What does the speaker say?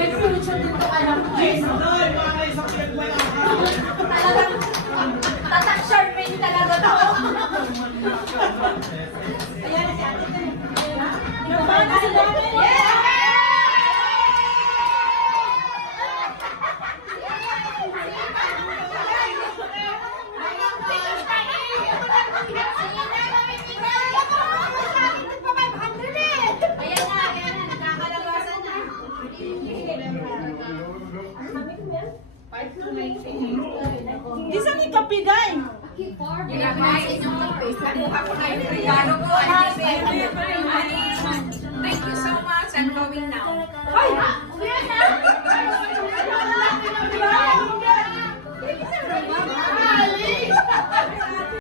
May future din to anak ko. Talagang tatak sharpen talaga to. Ayan na si ate. Naman na si ate. Isang ikapigay. Thank you so much. I'm going now. Ay! Uwi na!